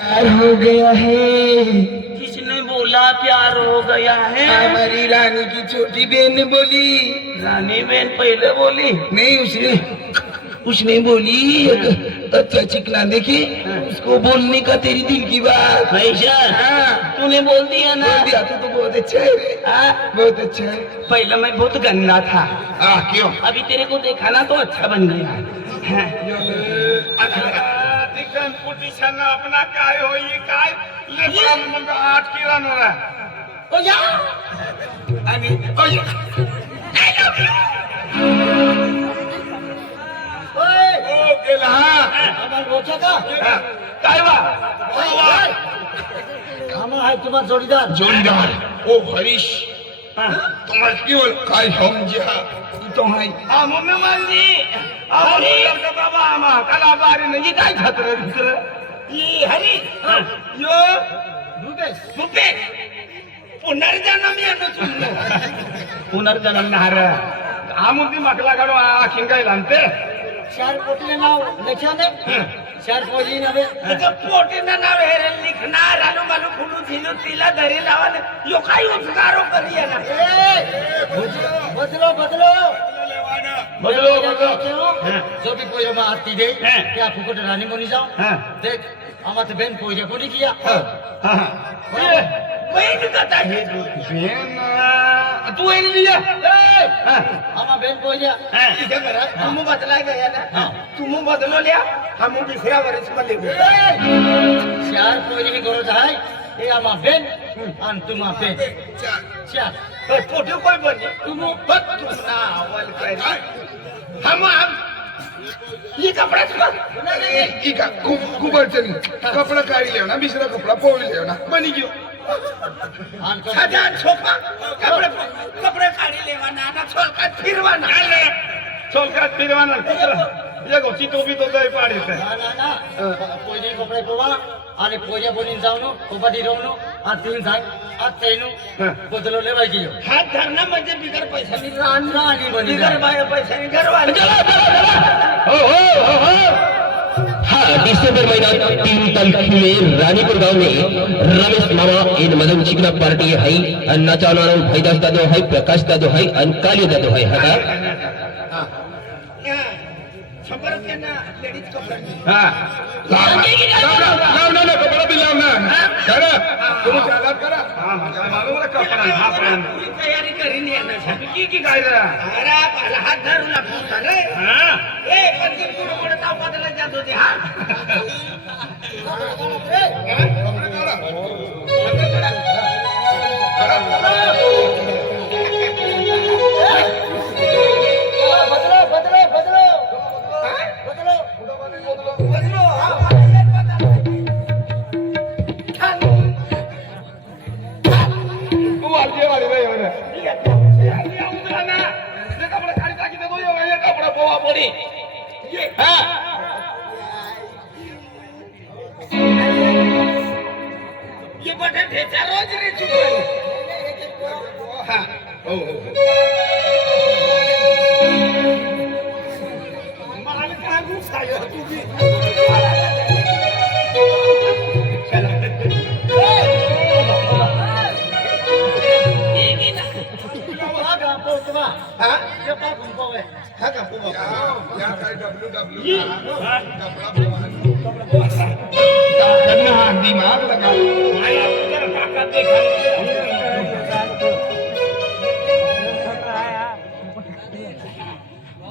प्यार हो गया है। किसने बोला प्यार हो गया है? हमारी रानी की छोटी बहन ने बोली। रानी बहन पहले बोली? नहीं, उसने बोली अच्छा चिकना देखे उसको बोलने का तेरी दिल की बात। ऐसा? हाँ, तूने बोल दिया ना? बोल दिया तो बहुत अच्छा है रे। हाँ? बहुत अच्छा है। पहले मैं बहुत गंदा था, क्यों? अभी तेरे को देखा ना तो अच्छा बन गया। हाँ। कॉम्पिटिशन अपना काय होई काय लेबरा मग 8 किलो नोरा ओ या आणि ओ या ओ गेला আমার রোচা का काय वा আমার है तुम्हारा जोड़ीदार। जोड़ीदार ओ हरीश तुम्हाला की बोल काय समजा तो है मम्मी मानजी हरी का बाबा आमा कला बारी नाही काय खातर दुसरं ई हरी यो रुपेश पुनर्जन्म यानं चुकलं पुनर्जन्म नार आमुदी मकला काढू आखीन काय लांबते चार पोटले नाव लक्षाने चार पोटी नवे त्याचं पोटीनं नाव हेरे लिखणार आलू मालू फुलू झिलू तिला धरी लावा यो काही उपकारो करी ना बदलो बदलो बदलो जो भी कोई में आती दे क्या फुकट रानी बनी जाओ। देख आमा तो बहन कोई कोनी किया बहीण कथा हे बेन तू येईल लिया आमा बहन कोई जा इथे करा तुम बदला गया ना तुम बदलो लिया हम दुसऱ्या वर्ष मध्ये चार कोई की गरज आहे हे आमा बहन आणि तुम्हा बहन चार फोटो कोई बने तुम बद तुम ना अवल कर हम ये कपड़ा का खूप अडचणी कपडा काढी लेव ना दुसरा कपडा पोळी लेव ना बनी गयो हजार छोपा कपड़े कपड़े काढी लेवा ना छोलकात फिरवाना चौकात फिरवाना ये गोची तो भी तो जाय पाडीते ना कोई कपडे पोवा आणि पोया बोलीन जाऊन कोबाडी राहून आणि तीन जाय आज तेनु बदलो लेवाय गेलो हात धरणं म्हणजे बिगर पैशानी राणी बनी बिगर बाया पैशानी घरवाले हाँ, डिसेंबर महीना 3 तारीख में रानीपुर गांव में रमेश मामा इन मदन चिकना पार्टी है नचाना भैदास दादो है प्रकाश दादो है काली दादो है हाँ शंभर रुपये ना लेडीज कपडे ना कपडा बी लाव ना करा तुम्ही चालात करा मालूम ना कपडा हा पण पूरी तयारी करीन येण्यासाठी की काय रे अरे पाला हात धरू लागतो रे ए पंचम कुठं कुठं ताव बदलला जात होते हा ये बटन ठेचा रोज रे चुकले हा हो मला काय गुस काय तुझी हा का या काय डब्ल्यू हा दिमाग लगा ताकद देखा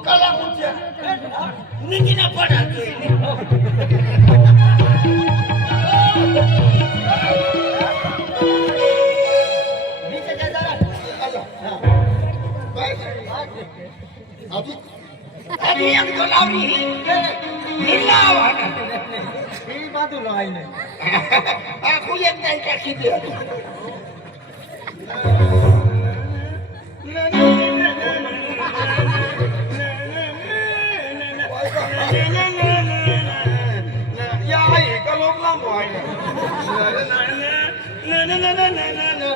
कला कुछ निकी ना पड़ा अभी एक तो लावली नीला वाला ही बाजूला आहे ना आखू एक त्यांच्या किती या आहे का लोक लांब आहे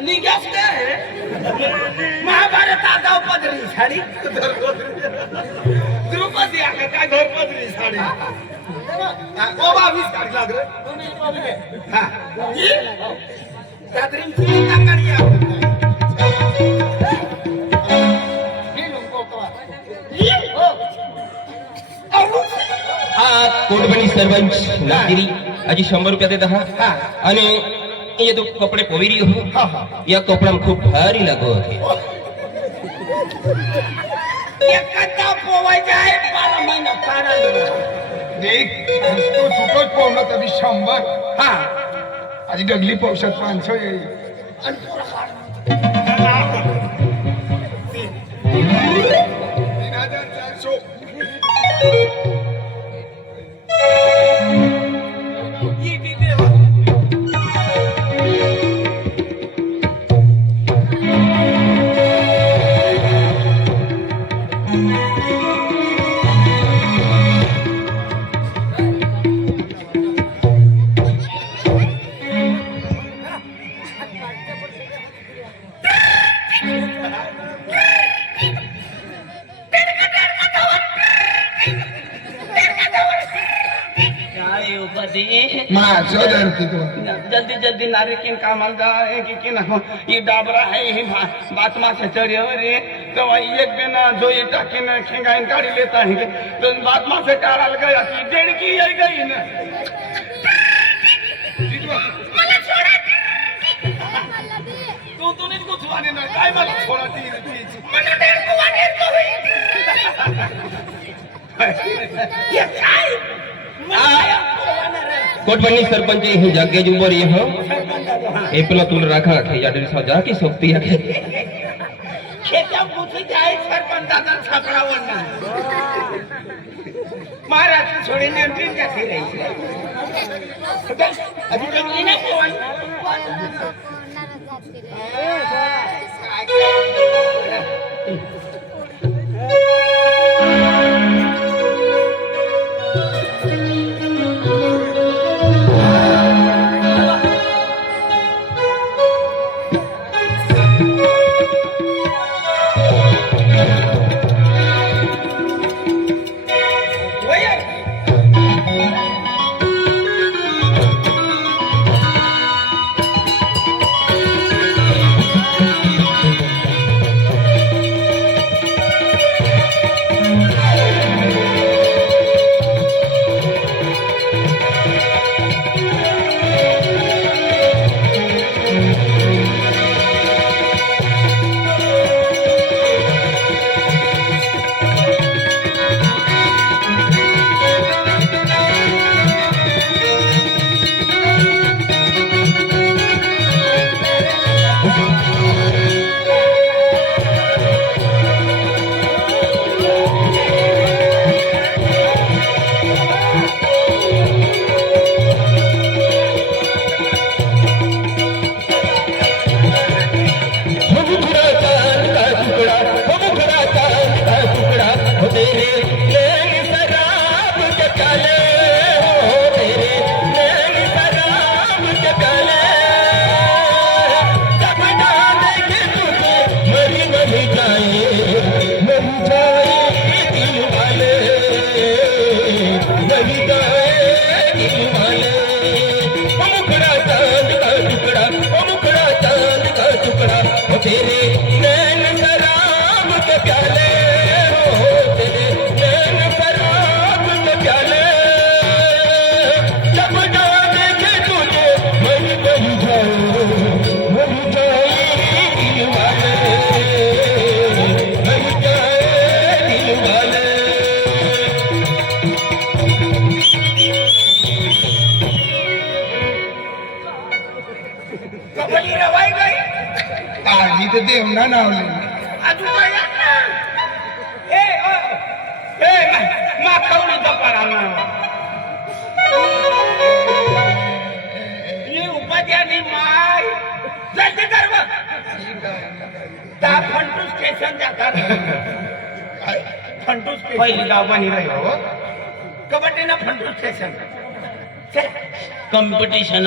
निघास काय महाभारत आगाव पदरी साडी द्रौपदी आका काय धरपदरी साडी ओ 22 गाडी लाग रे हा त्या ड्रीमची कांगाडी आहे हा कोटबनी सरपंच नागगिरी आजी 100 रुपया देत आहात आणि ये तो कपडे पोविरी हो या कपडा खूप भारी लागो एखादा पोवायचा आहे 12 महिना काढायला देख तो सुकट पावला तरी 100 हा आधी डगली पावसात 500 येईल आणि पुरा काढ 3400 किती देवा काय उपाधी माझं धरती तो जल्दी जल्दी नारिकिन कामाला जा की ना ही डाबरा आहे ही बातमाच्या चर्यावर आहे तेव्हा एक बेना जोई टाकीन खेंगाईन काढी लेत आहे तो बातमाचे टाळाला गया की देणकी येई गई ना तू तुम्ही कुचवाने ना काय मला थोडा ती कोटबनी सरपंच ही जागे जुंबर ये हो एपला तुल राखा के या दिवसा जाके सोपती है खेत्या पुछी जाय सरपंचाचा छकडावर ना महाराज छोडी नेमकी कशी रही अभी काही नाही कोण इथे देवना नाव लिहिलं उपाध्याय माय फंटू स्टेशन जातात फंटू पहिली गाव बनी रही हो कबड्डी ना फंटू स्टेशन कॉम्पिटिशन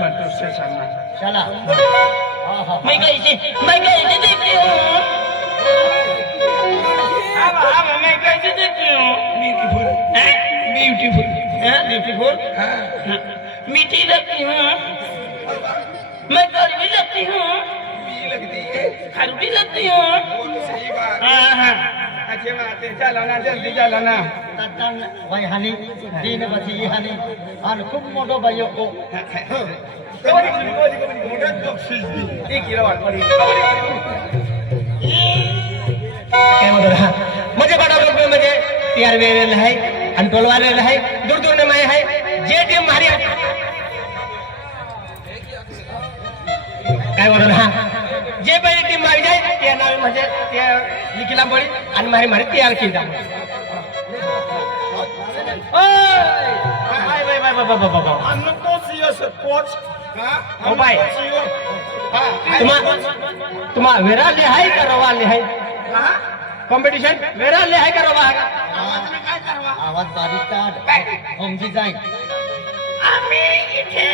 फंटू स्टेशन चला मैं कैसे देखती हूँ मैं कैसे देखती हूँ ब्यूटीफुल ब्यूटीफुल मीठी लगती हूँ मैं कड़वी लगती हूँ खरबी लगती हूँ सही बात हाँ अच्छी बात है चलो ना जल्दी चलो ना तत्काल भाई हानी दिन बची हानी और खूब मोटो भाइयों को काय म्हणतो म्हणजे बडा लोक म्हणजे तयार वेळेला आहे आणि टोलवालेला आहे दूर दूर माय आहे जे टीम मारी काय म्हणतो जे पहिले टीम मारी जाय त्या नावे म्हणजे त्या लिखीला बळी आणि मारी मारी तयार केली जाय बाय बाय बाय बाय बाय नको सीएस कोच ओ बाय तुम्हा वेराले आहे का रवाले आहे कॉम्पिटिशन वेराले आहे का रवा आहे का आवाज बारीक काढ समजी जाईल आम्ही इथे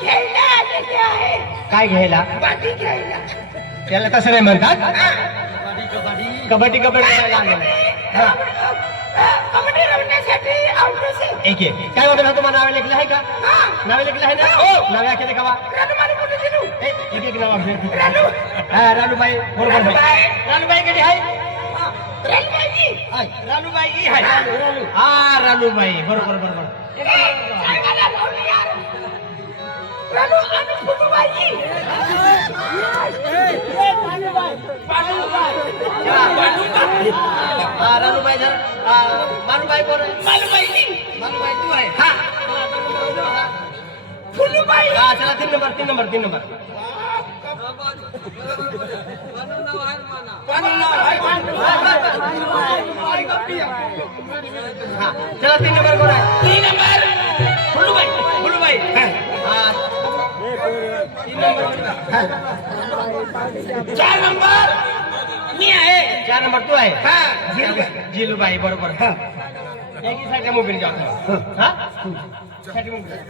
घ्यायला आलेले आहे काय घ्यायला पाठी घ्यायला त्याला तसं नाही म्हणतात कबड्डी कबड्डी कबड्डी खेळायला आलेलं आहे. हा. कबड्डी रमण्यासाठी आवडते एक एक काय म्हणतो तुम्हाला नावे लिखलं आहे का नावे लिखलं आहे ना हो नावे आखे का एक एक नाव हा रानूबाई बरोबर आहे. रानूबाई कधी आहे रानूबाई आहे हा रानूबाई बरोबर बरोबर हा रानूबाई जर मानूबाई कोण आहे मानूबाई तू आहे हा फुलूबाई हा चला तीन नंबर हा चला 3 नंबर कोण आहे 3 नंबर फुलूबाई हा 3 नंबर 4 नंबर मी आहे 4 नंबर तू आहे हा जिलूबाई बरोबर हा एक ही साइड मोबाईल जातो हा साइड मोबाईल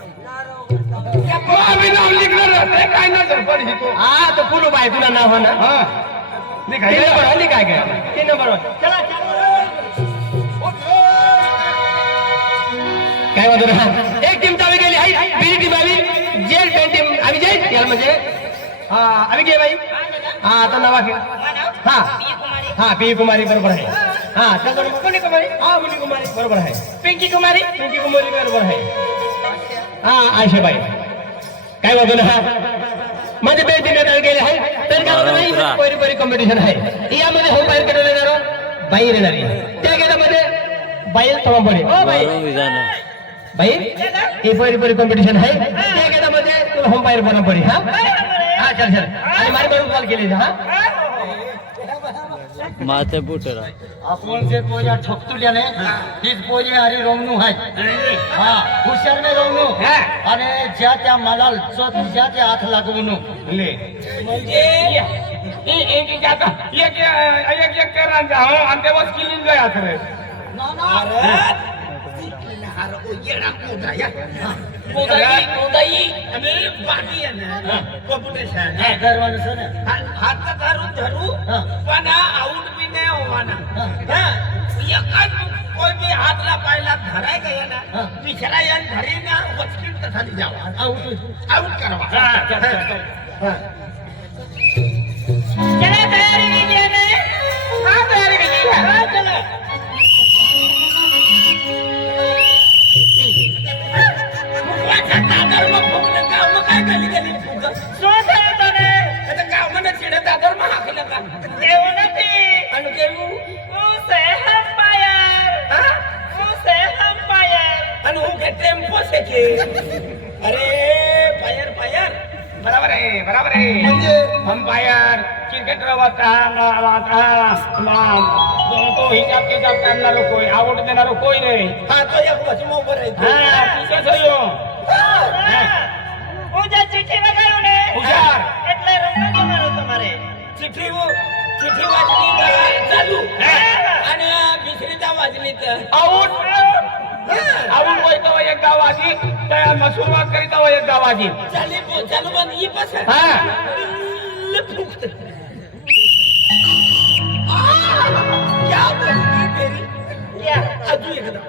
आम्ही नाव लिखलं राहते काय नजर पडली तो हा तो फुलूबाई तुला नाव हो ना हा तीन नंबर लिखाय गया 3 नंबर चला काय म्हणतो ना एक टीम चालू गेली आहे बीजी टीम आली जेल पेन टीम आम्ही जाईल याला म्हणजे हा आम्ही गे बाई हा आता नवा खेळ हा हा पी कुमारी बरोबर आहे हा चल बरोबर कोणी कुमारी हा मुली कुमारी बरोबर आहे पिंकी कुमारी बरोबर आहे हा आयशाबाई काय म्हणतो ना माझे बेन टीम गेले आहे तर काय होतं नाही पहिली पहिली कॉम्पिटिशन आहे यामध्ये हो बाहेर कडे येणार बाहेर येणारी त्या गेल्यामध्ये बाईल थोडा पडे ओ बाई बाई हे पहिली कॉम्पिटिशन आहे त्या गेल्यामध्ये तुला होम बाहेर बनवून पडे हा हा चल आणि मारी बरोबर कॉल केली हा माथे बुटरा आपण जे पोया ठोकतुल्याने तीच पोरी हरी रोमनू आहे हा हुशार ने रोमनू आणि ज्या त्या मालाल ज्या त्या हात लागवून ले म्हणजे एक आता एक करा जाओ आणि तेव्हाच किलीन जाय खरं हात धरून धरू पण आउट बी नाही होवाना एकाच कोई भी हातला पायला धराय गया ना पिछला या धरी ना वचकीट तथा जावा आउट करवा चला तयारी की किया ने हां तयारी की हां चलो वाचा दादर मग फुगलं का मग काय गली गली फुग सोच आहे तो ने आता गाव मध्ये चिडे दादर मग हाकलं का देव ना ते आणि देव उसे अंपायर आणि हो के टेम्पो से के अरे फायर बराबर आहे म्हणजे अंपायर क्रिकेटर वाता तो हिसाब किताब करणारो कोई आवड देणारो कोई नाही हा तो एक वचमो पर आहे हा तुझा सयो पूजा चिठ्ठी लगायो ने हुशार એટલે રમવા જવાનું તમારે चिठ्ठी वाजली का चालू आणि बिसरीचा वाजली तर आऊट होय तो एक गाव आधी त्या सुरुवात करीत एक गाव आधी चालू पण ही पास हा लफुक्त क्या बोलती तेरी क्या अजू एकदा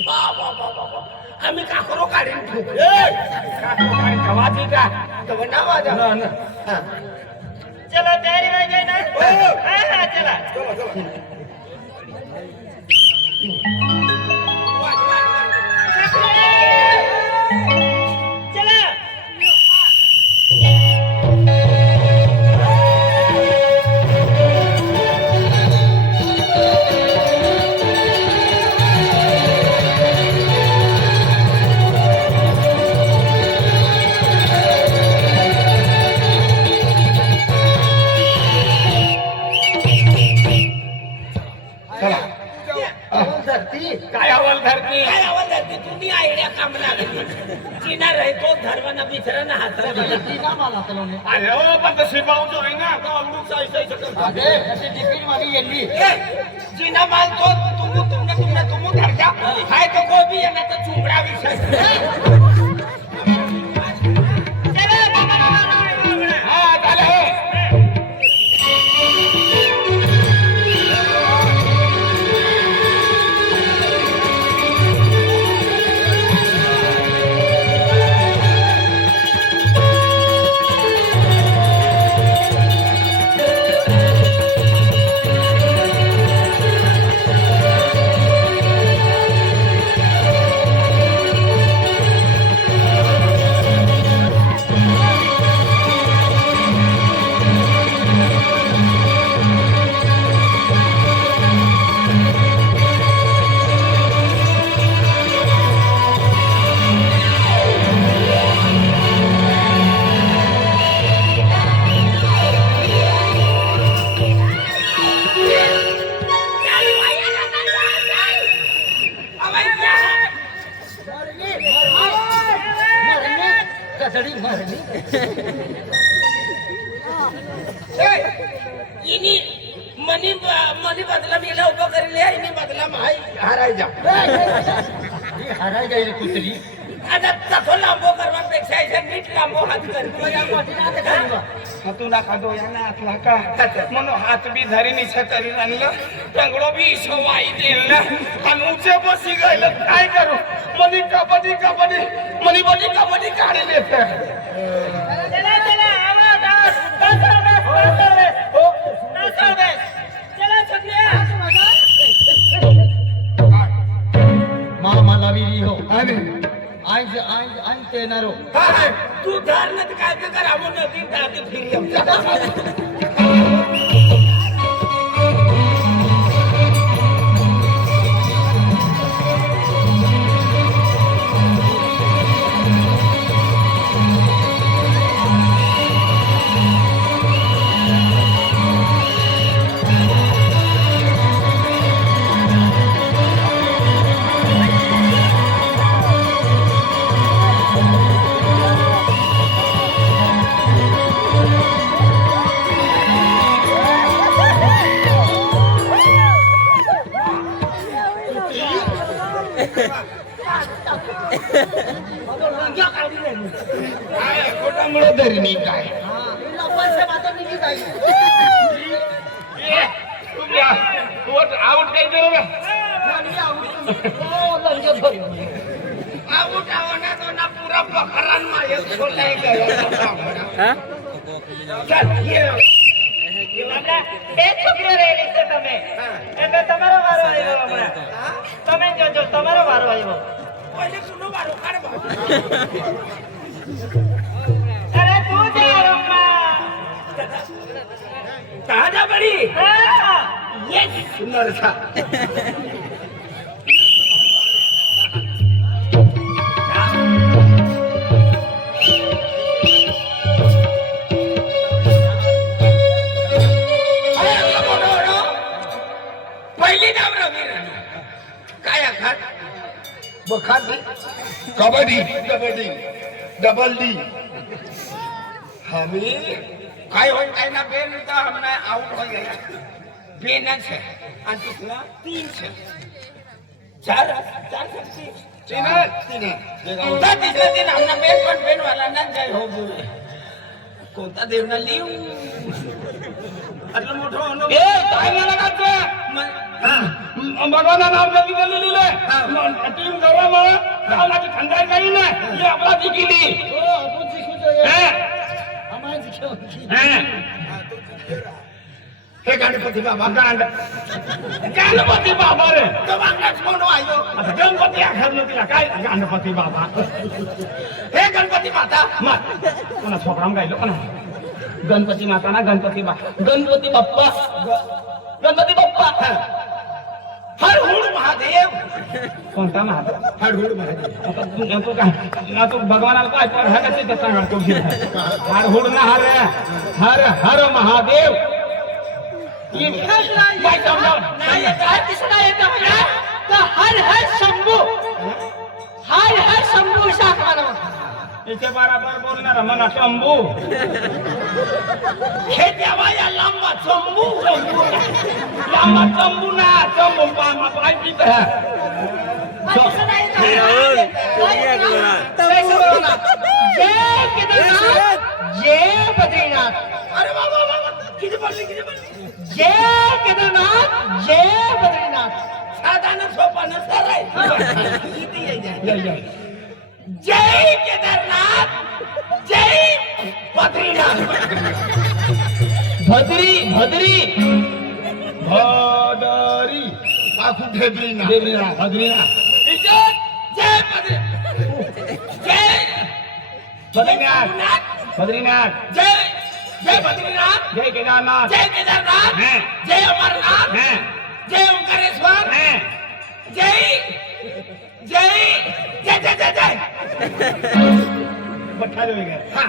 आम्ही का करू काढीन वाजी का तो ना वाजा चला तयारी व्हायची ना हा चला काय अवल धरती तुम्ही आयडिया काम लागली चिना रे तो धर्मना बिचरा हात तीना माला चलवणे अरे ओ पण तशी पाऊस होई ना तो अमृत साई अरे कशी टिफिन वाली येली चिना माल तो तुम धरजा हाय तो गोबी आहे ना तर चुंबडा विषय कसडी मारली इनी मनी बदला मेला उभा करेल इनी बदला माई हारायचा हराय जाईल कुत्री आता तसं लांबो करण्यापेक्षा याच्या नीट लांबो हात कर तू ना खादो या ना हातला का म्हणून हात बी धरी छतरी आणलं टंगडो बी वाई देल आणि उचे बसी गेलं काय करू मनी कबड्डी मनी बडी कबड्डी काढी देत चला चला मामा लावी हो आज ते येणारो तू धर ना काय करा म्हणून ती दादी फिरी आमच्या खोटामुळे धरणी काय आउट काही करू ना आउट आवडा तो ना पुरा पकडान मारे छोटाई चल ये બે છોકરીઓ રહેલી છે તમે એટલે તમારો વારો આવ્યો હમણાં તમે જોજો તમારો વારો આવ્યો पहिले तुनो मारो काढ અરે તું જા રમવા ताजा बडी હા येस सुंदर था पहिली नाव रवी काय आखात बखाती कबड्डी डबल डी हमी काय होईल काय ना बेन तो हमने आउट हो गया बेन है और कितना 3 है 4 सकती तीन कोणता तिसरा दिन हमने बेन पण बेन वाला ना जाय हो कोणता देवना लिव आटलं मोठं होणं ए काय नाही लागायचं भगवाना नाव जरी लिहिलंय टीम जवळ मग गावलाची खंडाय काही नाही ही आपला जिंकली हो आपण जिंकून आम्हाला जिंकून हे गणपती बाबा गणपती बाबा रे तो वांगाच म्हणून आयो आता गणपती आखर तिला काय गणपती बाबा हे गणपती माता मग कोणा छोकराम गायलो कोणा गणपती माता ना गणपती गणपती बाप्पा गणपती बाप्पा हर हुड महादेव कोणता महादेव हर हुड महादेव तू काय तू भगवानाला काय पढायचं ते सांगा तो हर हुड ना हर हर हर महादेव नाही येत तिसरा येतं म्हणजे तर हर हर शंभू शाख म्हणा इथे बराबर बोलणार म्हणा शंभू हे देवा या लांबा चंबू लांबा चंबू ना चंबू पाय पित जय केदारनाथ जय बद्रीनाथ अरे बाबा बाबा किती पडली जय केदारनाथ जय बद्रीनाथ साधारण सोपान सराय जय केदारनाथ जय बद्रीनाथ भद्री भद्री भदरी बाकू ढेबरीना भद्रीना जय बद्री जय बद्रीनाथ बद्रीनाथ जय जय बद्रीनाथ जय केदारनाथ जय केदारनाथ जय अमरनाथ जय ओंकारेश्वर जय जय जय जय जय जय पठारे वगैरे हा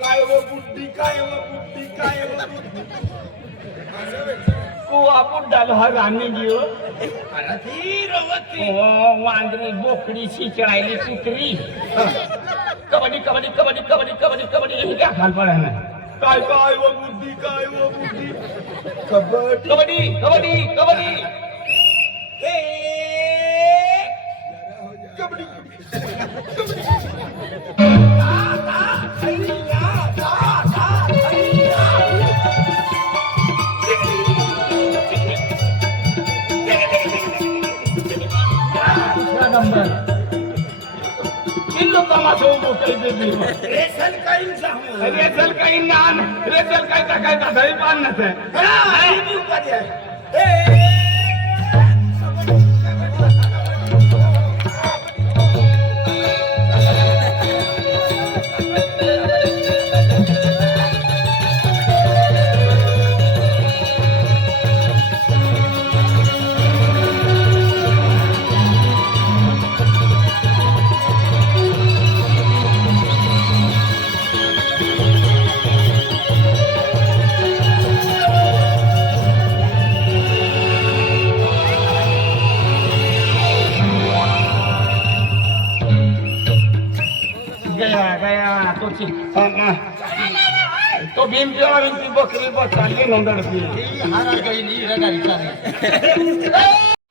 काय वो बुद्धी काय वो बुद्धी काय वो बुद्धी तू आपण डालो हा राणी गियो अरे ती रवती वांद्री बोकडी शिचळायली कुत्री कबड्डी कबड्डी कबड्डी कबड्डी कबड्डी कबड्डी हे काय खाल पडा ना काय काय वो बुद्धी काय वो बुद्धी कबड्डी कबड्डी कबड्डी कबड्डी हे कबड्डी नंबर किल्लो तमाशा मोकळी देवी रेसल काही सांगू रेचल काही नान रेचल काय टाकायचा दही पान नसे तो भीम जेव्हा ती बकरी बस चालली नोंदणती हारात गई नी रगारी चाले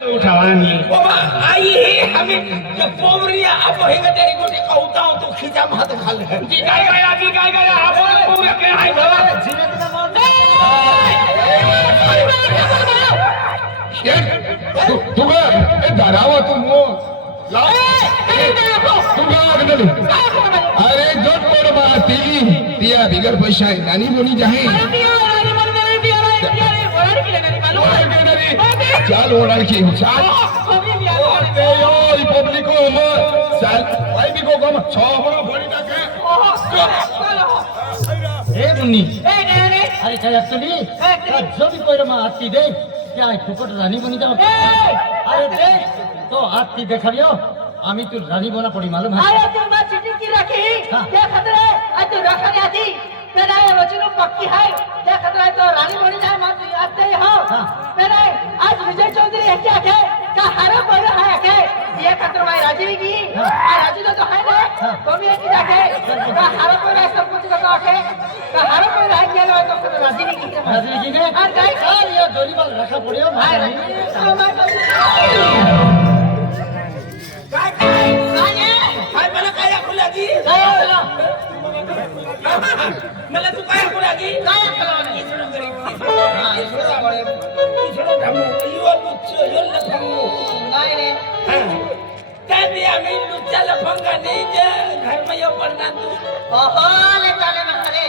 उठावा आणि बाबा आई हे आम्ही पोमरिया आपण हे तरी गोटे कौता तो खिजा मात खाल्लं जी काय काय आजी काय काय आपण पूर्ण काय आहे बघा तुगा धरावा तू अरे जोड पड बा तिया बिगर पैसा आहे नानी बोनी जाहे चाल ओढाल की चाल पब्लिक को चाल भाई भी को गम छोबड़ा फोड़ी टाके हे मुन्नी अरे काय तुम्ही जो भी कोई रमा आती दे क्या फुकट रानी बनी जाओ अरे दे तो आती देखावियो आम्ही तू रानी बना पडी मालूम है अरे तुम बात चिटिंग की रखी क्या खतरा है आज तो रखा नहीं आती मेरा ये वचनों पक्की है क्या खतरा है तो रानी बनी जाए मात आते ही हो मेरा आज विजय चौधरी है क्या है का हरा पड़ा है क्या ये खतरा है राजीव की राजीव तो है ना तो भी एक जाके का हरा पड़ा है सब कुछ का है का हरा पड़ा है क्या तो राजीव की राजी जी ने और गाय यार ये जोली बाल रखा पड़ियो हाय काय काय मला काय खुला दी मला तू काय कुरागी काय कळलं नाही इसडं गरीब इसडं धामू यो लुच्चो यो लफंगो नाही रे काय ते आम्ही लुच्चा लफंगा नहीं जे घर में यो पढ़ना तू ओहो ले चाले महारे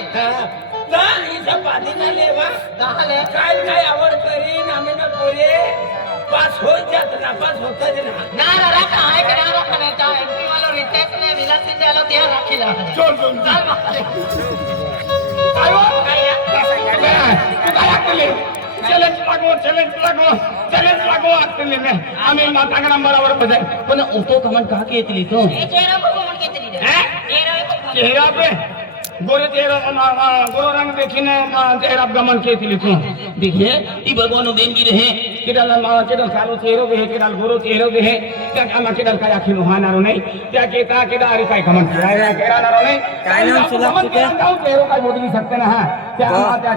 ना इसा पादी ना लेवा कहाले काय आवड करीन आम्ही ना पोरे पास हो जात ना पास होता ज ना ना रखा है कि ना रखा नहीं चाहे एमपी वालों रितेश ने विलास सिंह वालों ध्यान रखी जा चल चल चल महारे आयो काय आकले चॅलेंज लागो आकले ने आम्ही मातांगड बरोबर बजाय पण ओतो कमन का के येतली तो ये चेहरा को कौन कहते ली चेहरा को चेहरा पे गोरे चेहरा गोरो रंग देखिने चेहरा गमन के थी लिखो देखिए ई भगवान देनगी रहे किडल कालो चेहरो बे किडल गोरो चेहरो बे त्या कामा किडल काय आखिलो हानारो नाही त्या केता किडारी काय गमन किया केरा नारो नाही काय नाम सुला तुके चेहरो काय बोलू सकते ना हा त्या त्या